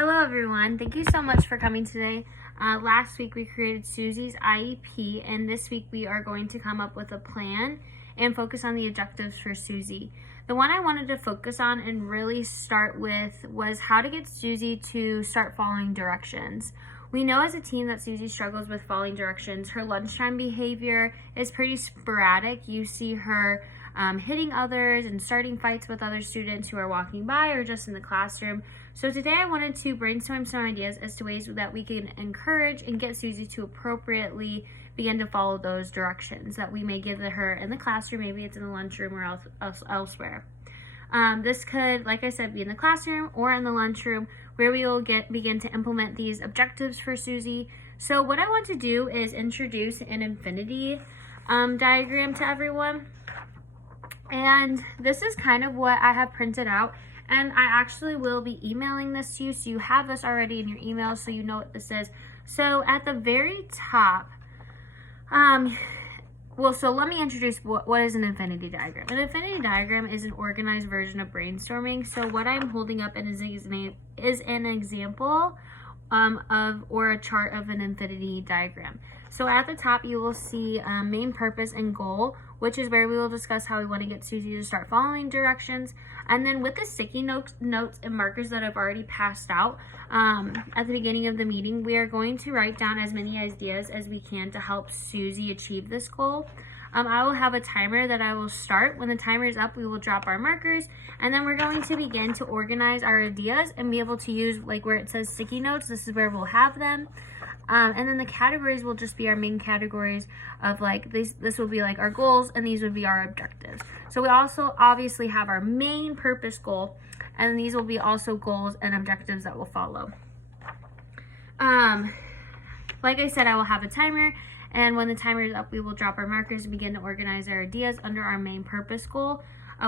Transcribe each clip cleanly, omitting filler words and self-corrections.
Hello everyone, thank you so much for coming today. Last week we created Susie's IEP, and this week we are going to come up with a plan and focus on the objectives for Susie. The one I wanted to focus on and really start with was how to get Susie to start following directions. We know as a team that Susie struggles with following directions. Her lunchtime behavior is pretty sporadic. You see her hitting others and starting fights with other students who are walking by or just in the classroom. So today I wanted to brainstorm some ideas as to ways that we can encourage and get Susie to appropriately begin to follow those directions that we may give her in the classroom. Maybe it's in the lunchroom or elsewhere. This could, like I said, be in the classroom or in the lunchroom where we will begin to implement these objectives for Susie. So what I want to do is introduce an Affinity diagram to everyone. And this is kind of what I have printed out. And I actually will be emailing this to you, so you have this already in your email so you know what this is. So at the very top, so let me introduce what is an Affinity diagram. An Affinity diagram is an organized version of brainstorming. So what I'm holding up is an example or a chart of an Affinity diagram. So at the top, you will see main purpose and goal, which is where we will discuss how we want to get Susie to start following directions. And then with the sticky notes and markers that I've already passed out at the beginning of the meeting, we are going to write down as many ideas as we can to help Susie achieve this goal. I will have a timer that I will start. When the timer is up, we will drop our markers, and then we're going to begin to organize our ideas and be able to use, like where it says sticky notes, this is where we'll have them. And then the categories will just be our main categories of like, this will be like our goals, and these would be our objectives. So we also obviously have our main purpose goal, and these will be also goals and objectives that will follow. Like I said, I will have a timer, and when the timer is up, we will drop our markers and begin to organize our ideas under our main purpose goal.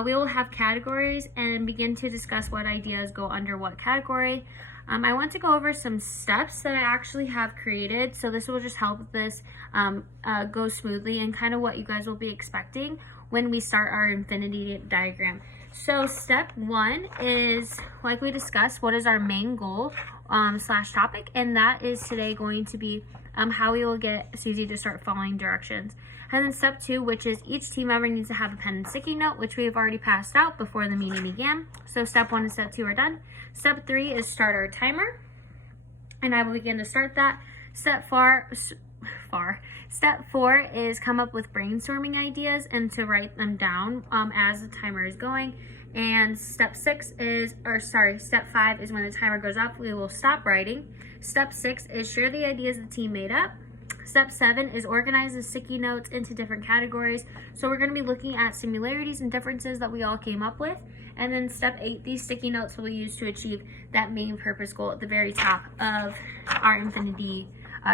We will have categories and begin to discuss what ideas go under what category. I want to go over some steps that I actually have created, so this will just help this go smoothly and kind of what you guys will be expecting when we start our Affinity diagram. So step one is, like we discussed, what is our main goal / topic, and that is today going to be how we will get Susie to start following directions. And then step two, which is each team member needs to have a pen and sticky note, which we have already passed out before the meeting began. So step one and step two are done. Step three is start our timer, and I will begin to start that. Step four is come up with brainstorming ideas and to write them down as the timer is going. And step five is when the timer goes up, we will stop writing. Step 6 is share the ideas the team made up. Step 7 is organize the sticky notes into different categories. So we're going to be looking at similarities and differences that we all came up with. And then step 8, these sticky notes will be used to achieve that main purpose goal at the very top of our Affinity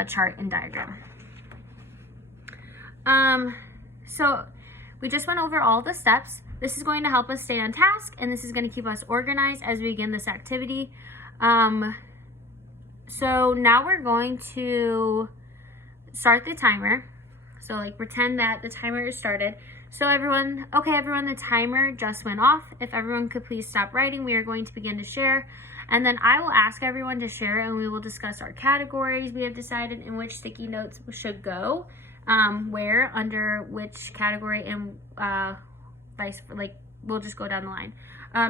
chart and diagram. So we just went over all the steps. This is going to help us stay on task, and this is going to keep us organized as we begin this activity. So now we're going to start the timer. So like pretend that the timer is started. So everyone, the timer just went off. If everyone could please stop writing, we are going to begin to share. And then I will ask everyone to share, and we will discuss our categories we have decided in which sticky notes should go, where, under which category, and we'll just go down the line.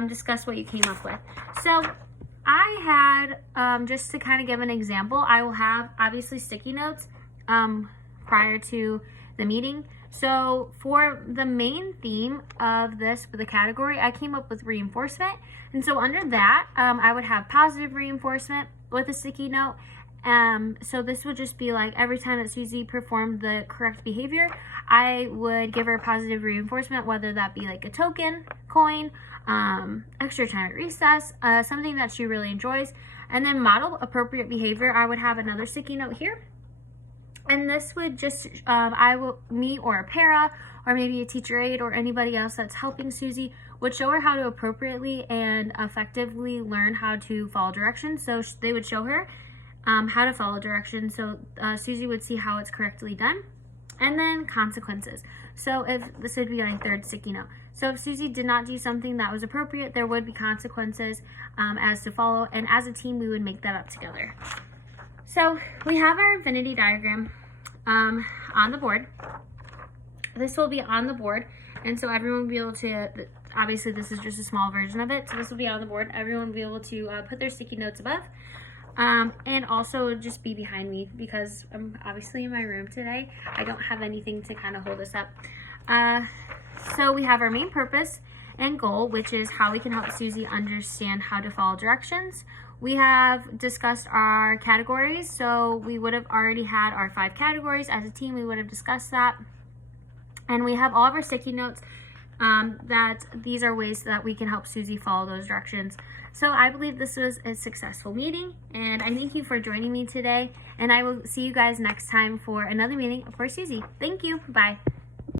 Discuss what you came up with. So I had, just to kind of give an example, I will have obviously sticky notes prior to the meeting. So for the main theme of this, for the category, I came up with reinforcement. And so under that, I would have positive reinforcement with a sticky note. So this would just be like every time that Susie performed the correct behavior, I would give her positive reinforcement, whether that be like a token, coin, extra time at recess, something that she really enjoys. And then model appropriate behavior, I would have another sticky note here. And this would just, me or a para, or maybe a teacher aide or anybody else that's helping Susie would show her how to appropriately and effectively learn how to follow directions. So they would show her how to follow directions. So Susie would see how it's correctly done. And then consequences. So if this would be my third sticky note. So if Susie did not do something that was appropriate, there would be consequences as to follow, and as a team, we would make that up together. So we have our Affinity diagram on the board. This will be on the board, and so everyone will be able to, obviously this is just a small version of it, so this will be on the board. Everyone will be able to put their sticky notes above, and also just be behind me because I'm obviously in my room today. I don't have anything to kind of hold us up. So we have our main purpose and goal, which is how we can help Susie understand how to follow directions. We have discussed our categories, so we would have already had our 5 categories. As a team, we would have discussed that. And we have all of our sticky notes that these are ways that we can help Susie follow those directions. So I believe this was a successful meeting, and I thank you for joining me today, and I will see you guys next time for another meeting for Susie. Thank you. Bye.